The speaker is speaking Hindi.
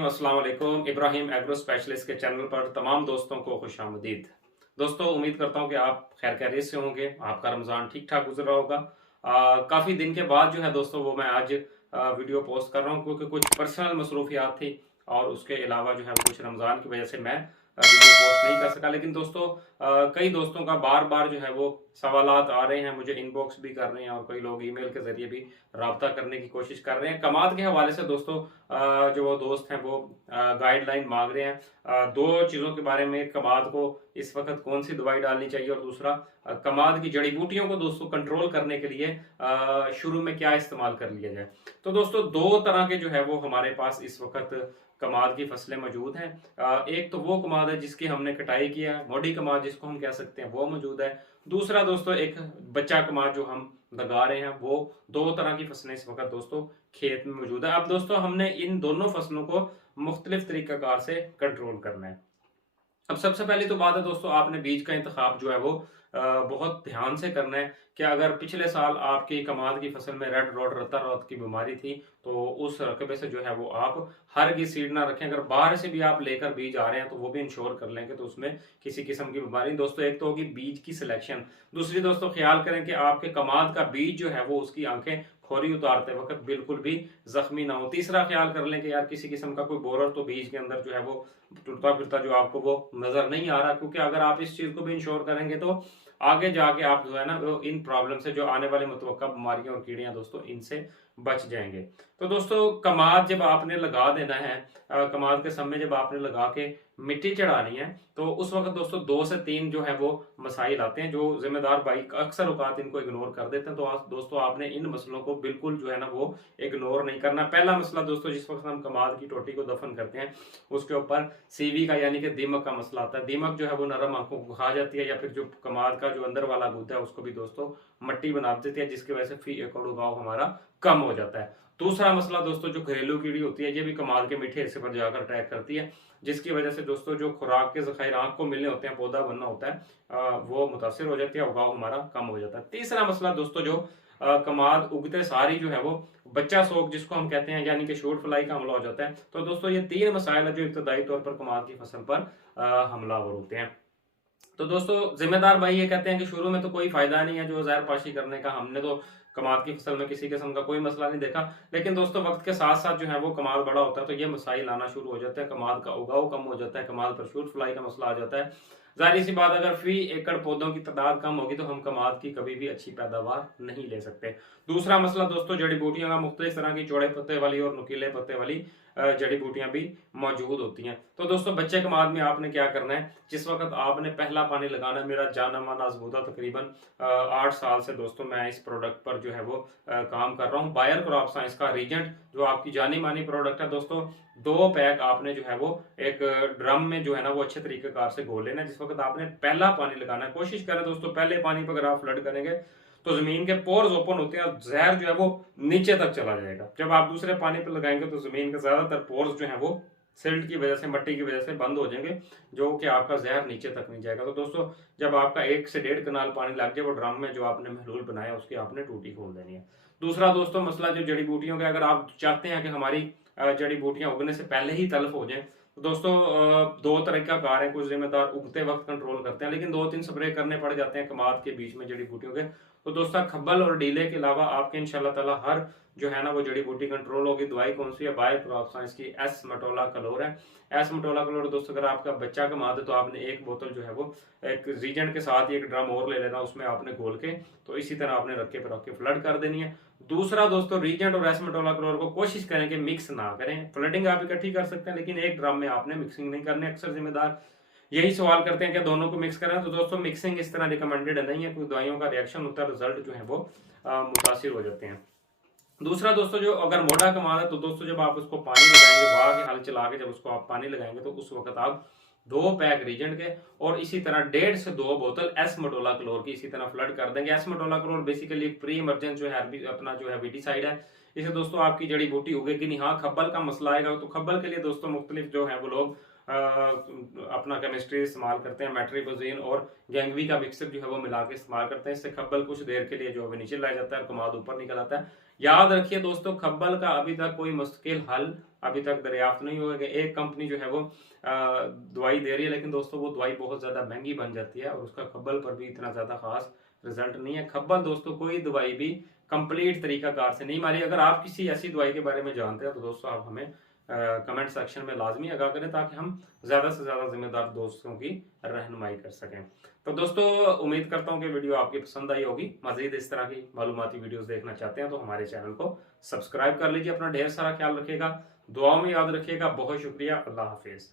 रहीम, अस्सलाम वालेकुम। इब्राहिम एग्रो स्पेशलिस्ट के चैनल पर तमाम दोस्तों को खुशामदीद। दोस्तों, उम्मीद करता हूँ कि आप खैर खैरियत से होंगे, आपका रमज़ान ठीक ठाक गुजर रहा होगा। काफ़ी दिन के बाद जो है दोस्तों वो मैं आज वीडियो पोस्ट कर रहा हूँ क्योंकि कुछ पर्सनल मसरूफियात थी और उसके अलावा जो है वो कुछ रमज़ान की वजह से मैं वीडियो पोस्ट नहीं कर सका। लेकिन दोस्तों कई दोस्तों का बार बार जो है वो सवालात आ रहे हैं, मुझे इनबॉक्स भी कर रहे हैं और कई लोग ईमेल के जरिए भी राब्ता करने की कोशिश कर रहे हैं। कमाद के हवाले से दोस्तों जो वो दोस्त हैं वो गाइडलाइन मांग रहे हैं दो चीज़ों के बारे में। कमाद को इस वक्त कौन सी दवाई डालनी चाहिए और दूसरा कमाद की जड़ी बूटियों को दोस्तों कंट्रोल करने के लिए शुरू में क्या इस्तेमाल कर लिया जाए। तो दोस्तों दो तरह के जो है वो हमारे पास इस वक्त कमाद की फसलें मौजूद हैं। एक तो वो कमाद है जिसकी हमने कटाई किया है, मोटी कमाद जिसको हम कह सकते हैं, वो मौजूद है। दूसरा दोस्तों एक बच्चा कमाद जो हम लगा रहे हैं। वो दो तरह की फसलें इस वक्त दोस्तों खेत में मौजूद है। अब दोस्तों हमने इन दोनों फसलों को मुख्तलिफ तरीकाकार से कंट्रोल करना है। अब सबसे पहली तो बात है दोस्तों, आपने बीज का इंतखाब जो है वो बहुत ध्यान से करना है कि अगर पिछले साल आपकी कमाद की फसल में रेड रॉड रत्ता रॉड की बीमारी थी तो उस रकबे से जो है वो आप हर की सीड ना रखें। अगर बाहर से भी आप लेकर बीज आ रहे हैं तो वो भी इंश्योर कर लेंगे तो उसमें किसी किस्म की बीमारी। दोस्तों एक तो होगी बीज की सिलेक्शन, दूसरी दोस्तों ख्याल करें कि आपके कमाद का बीज जो है वो उसकी आंखें खोरी उतारते वक्त बिल्कुल भी जख्मी ना हो। तीसरा ख्याल कर लें कि यार किसी किस्म का कोई बोरर तो बीज के अंदर जो है वो टूटता फिरता जो आपको वो नजर नहीं आ रहा, क्योंकि अगर आप इस चीज को भी इंश्योर करेंगे तो आगे जाके आप जो है ना वो इन प्रॉब्लम से, जो आने वाले मुतवक्का बीमारियां और कीड़ियां दोस्तों, इनसे बच जाएंगे। तो दोस्तों कमाद जब आपने लगा देना है, कमाद के समय जब आपने लगा के मिट्टी चढ़ानी है तो उस वक्त दोस्तों 2 से 3 जो है वो मसाइल आते हैं जो जिम्मेदार भाई अक्सर औकात इनको इग्नोर कर देते हैं। तो दोस्तों आपने इन मसलों को बिल्कुल जो है ना वो इग्नोर नहीं करना। पहला मसला दोस्तों, जिस वक्त हम कमाद की टोटी को दफन करते हैं उसके ऊपर सीवी का यानी कि दीमक का मसला आता है। दीमक जो है वो नरम आंखों को खा जाती है या फिर जो कमाद का जो अंदर वाला गुद्दा है उसको भी दोस्तों मट्टी बना देती है, जिसकी वजह से फी एकड़ उगाव हमारा कम हो जाता है। दूसरा मसला दोस्तों, जो घरेलू कीड़ी होती है ये भी कमाद के मीठे हिस्से पर जाकर अटैक करती है, जिसकी वजह से दोस्तों जो खुराक के जखायर आंख को मिलने होते हैं, पौधा बनना होता है, वो मुतासर हो जाती है, उगाव हमारा कम हो जाता है। तीसरा मसला दोस्तों, जो कमाद उगते सारी जो है वो बच्चा सोख जिसको हम कहते हैं यानी कि शूट फ्लाई का हमला हो जाता है। तो दोस्तों ये 3 मसाइल है जो इब्तदाई तौर पर कमाद की फसल पर हमलावर होते हैं। तो दोस्तों जिम्मेदार भाई ये कहते हैं कि शुरू में तो कोई फायदा नहीं है जो जहरपाशी करने का, हमने तो कमाद की फसल में किसी किस्म का कोई मसला नहीं देखा। लेकिन दोस्तों वक्त के साथ साथ जो है वो कमाद बड़ा होता है तो ये मसाइल आना शुरू हो जाते हैं, कमाद का उगाव कम हो जाता है, कमाद पर शूट फ्लाई का मसला आ जाता है। जाहिर सी बात, अगर फी एकड़ पौधों की तादाद कम होगी तो हम कमाद की कभी भी अच्छी पैदावार नहीं ले सकते। दूसरा मसला दोस्तों, जड़ी बूटियों का मुख्तलिफ तरह की चौड़े पत्ते वाली और नुकीले पत्ते वाली जड़ी बूटियां भी मौजूद होती हैं। तो दोस्तों बच्चे कमाद में आपने क्या करना है, जिस वक्त आपने पहला पानी लगाना है, मेरा जाना माना आजमूदा तकरीबन 8 साल से दोस्तों मैं इस प्रोडक्ट पर जो है वो काम कर रहा हूँ। बायर क्रॉप साइंस का रीजेंट जो आपकी जानी मानी प्रोडक्ट है दोस्तों, 2 पैक आपने जो है वो एक ड्रम में जो है ना वो अच्छे तरीके कार से घोल लेना है। जिस वक्त आपने पहला पानी लगाना है, कोशिश करें दोस्तों पहले पानी पर अगर आप फ्लड करेंगे तो जमीन के पोर्स ओपन होते हैं और जहर जो है वो नीचे तक चला जाएगा। जब आप दूसरे पानी पर लगाएंगे तो जमीन के ज्यादातर पोर्स जो है वो सिल्ट की वजह से, मट्टी की वजह से बंद हो जाएंगे, जो कि आपका जहर नीचे तक नहीं जाएगा। तो दोस्तों जब आपका 1 से 1.5 कनाल पानी लग जाए, वो ड्रम में जो आपने महलूल बनाया उसकी आपने टूटी खोल देनी है। दूसरा दोस्तों मसला जो जड़ी बूटियों का, अगर आप चाहते हैं कि हमारी जड़ी बूटियां उगने से पहले ही तल्फ हो जाए तो दोस्तों 2 तरीका कार है। कुछ जिम्मेदार उगते वक्त कंट्रोल करते हैं लेकिन 2-3 स्प्रे करने पड़ जाते हैं कमाद के बीच में जड़ी बूटियों के। तो दोस्तों खब्बल और डीले के अलावा आपके इंशाल्लाह ताला हर जो है ना वो जड़ी बूटी कंट्रोल होगी। दवाई कौन सी है, बायर क्रॉप साइंस की एस मटोला कलोर है। एस मटोला कलोर दोस्तों अगर आपका बच्चा कमाद है तो आपने 1 बोतल जो है वो एक रीजेंट के साथ ही 1 ड्रम और ले लेना, उसमें आपने घोल के तो इसी तरह आपने रख के फ्लड कर देनी है। दूसरा दोस्तों, रीजेंट और एस मटोला कलोर को कोशिश करें कि मिक्स ना करें। फ्लडिंग आप इकट्ठी कर सकते हैं लेकिन 1 ड्रम में आपने मिक्सिंग नहीं करनी। अक्सर जिम्मेदार यही सवाल करते हैं कि दोनों को मिक्स करें, तो दोस्तों मिक्सिंग इस तरह रिकमेंडेड नहीं है, क्योंकि दवाइयों का रिएक्शन होता है, रिजल्ट जो है वो मुतासिर हो जाते हैं। दूसरा दोस्तों, जो अगर मोटा कमाद है तो दोस्तों जब आप उसको पानी लगाएंगे, वाह के हल चला के जब उसको आप पानी लगाएंगे तो उस वक्त आप 2 पैक रीजेंट के और इसी तरह 1.5 से 2 बोतल एस मटोला क्लोर की इसी तरह फ्लड कर देंगे। S Matola क्लोर basically pre emergent जो है अपना जो है वीटीसाइड है। इसे दोस्तों आपकी जड़ी बूटी उगेगी नहीं। हाँ खब्बल का मसला आएगा तो खब्बल के लिए दोस्तों मुख्तलिफ जो है वो लोग अपना केमिस्ट्री इस्तेमाल करते हैं, मेट्रिपोजीन और गैंगवी का मिक्सर जो है वो मिला के इस्तेमाल करते हैं। इससे खब्बल कुछ देर के लिए जो है नीचे ला जाता है और कमाद ऊपर निकल आता है। याद रखिए दोस्तों, खब्बल का अभी तक कोई मुश्किल हल अभी तक दरियाफ्त नहीं हुआ। एक कंपनी जो है वो दवाई दे रही है, लेकिन दोस्तों वो दवाई बहुत ज्यादा महंगी बन जाती है और उसका खब्बल पर भी इतना ज्यादा खास रिजल्ट नहीं है। खब्बल दोस्तों कोई दवाई भी कंप्लीट तरीकाकार से नहीं मारी। अगर आप किसी ऐसी दवाई के बारे में जानते हैं तो दोस्तों आप हमें कमेंट सेक्शन में लाजमी आगाह करें, ताकि हम ज्यादा से ज्यादा जिम्मेदार दोस्तों की रहनुमाई कर सकें। तो दोस्तों उम्मीद करता हूं कि वीडियो आपकी पसंद आई होगी। मजीद इस तरह की मालूमाती वीडियोस देखना चाहते हैं तो हमारे चैनल को सब्सक्राइब कर लीजिए। अपना ढेर सारा ख्याल रखिएगा, दुआओं में याद रखिएगा। बहुत शुक्रिया, अल्लाह हाफिज।